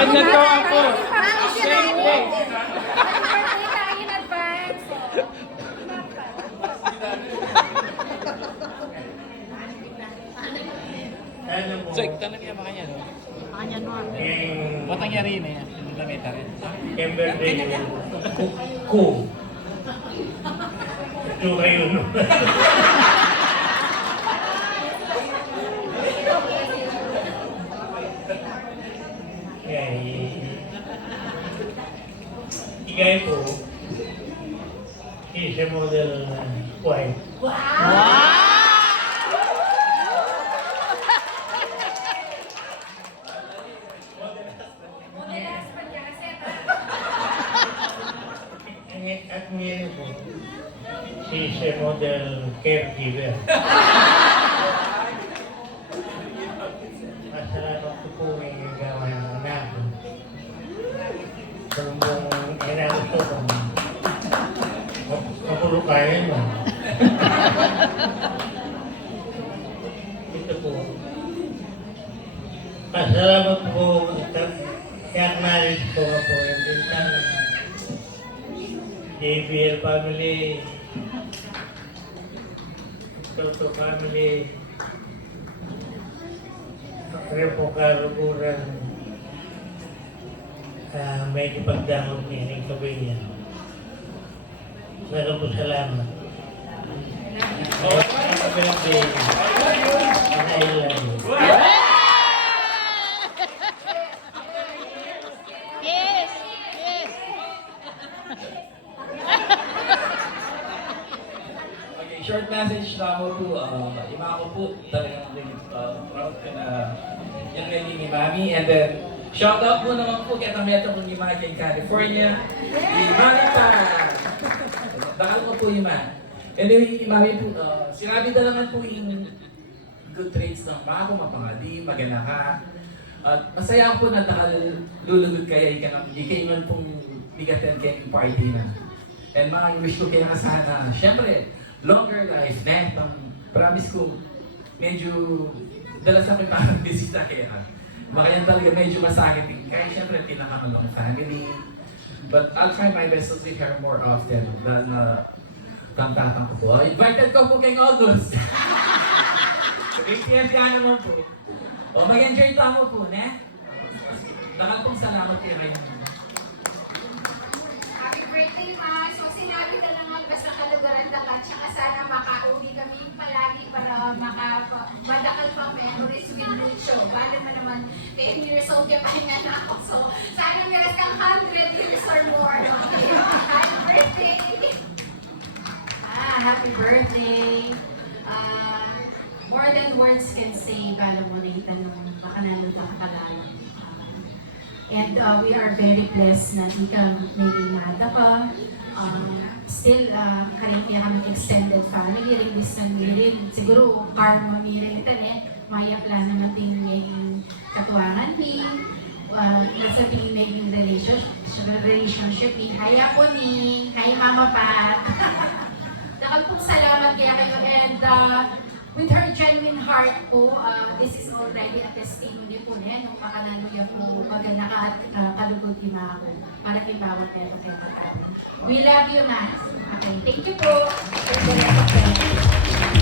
Kahit nagtawa ako. Same day. So, tanong niya makanya, no? Makanya, no? Ba't nangyari na yan? Namita rin. Emberday ko. Ito kayo, no? Igay po, is a model wife. At ngayon po, she is a model caregiver. Masalamat ko po may nagawa ng anak ko. Kung inano ko kung kapulukayan mo. Ito po. Masalamat po kaya acknowledge ko nga po yung bintang JBL family, Toto family, Repo Karuburan, may ipagdamot niya ng kabay niya. Maraming salamat. Happy birthday. And I love you. Yes! Yes! Okay, short message na ako po. Ima ko po talagang proud ka na yung ready ni Mami. And then, shout out po naman po kaya meto kong Ima kay California. Mami pa! Dakal ko po Ima. Anyway, Mami po, sinabi na naman po yung good traits ng mga ko, mapangadi, magana ka. At masaya po na dahil lulugod kaya ikay man pong bigatan kayong party na. And mga wish ko kaya nga sana, syempre, longer life na. Promise ko, medyo dala sa akin parang bisita kaya. Makayan talaga medyo masakit. Kaya syempre, pinakamalong family. But I'll try my best to see her more often. Dahil na kantatang ko po. Invited ko po kay August. So, 8 PM ka naman po. O, mag-enjoy tamo po, ne? Dakal pong salamat kayo ngayon. Happy birthday, Ma! So, sinabi na lang basta kalugaran dakat, tsaka sana makauwi kami palagi para makabadakal pang memories with Lucho. Bala mo naman, 10 years old ka pa nga na ako. So, sana meron kang 100 years or more. Okay? Happy birthday! Happy birthday! More than words can say, bala mo na itanong, makanalo ka kalala. And we are very blessed na di ka may ingada pa. Still, karin kaya kami extended family, rin distant mirin. Siguro, karma mirin ito mayak lang naman din may katuwangan ni. Nasa pili may relationship ni. Kaya po ni, kay Mama Pat. Nakal pong salamat kaya kayo and with her genuine heart po, this is already a testimony po nung makalalo niya po maganaka at kalugod ni Mako para kay bawat pero kaya We love you, Ma. Okay, thank you po.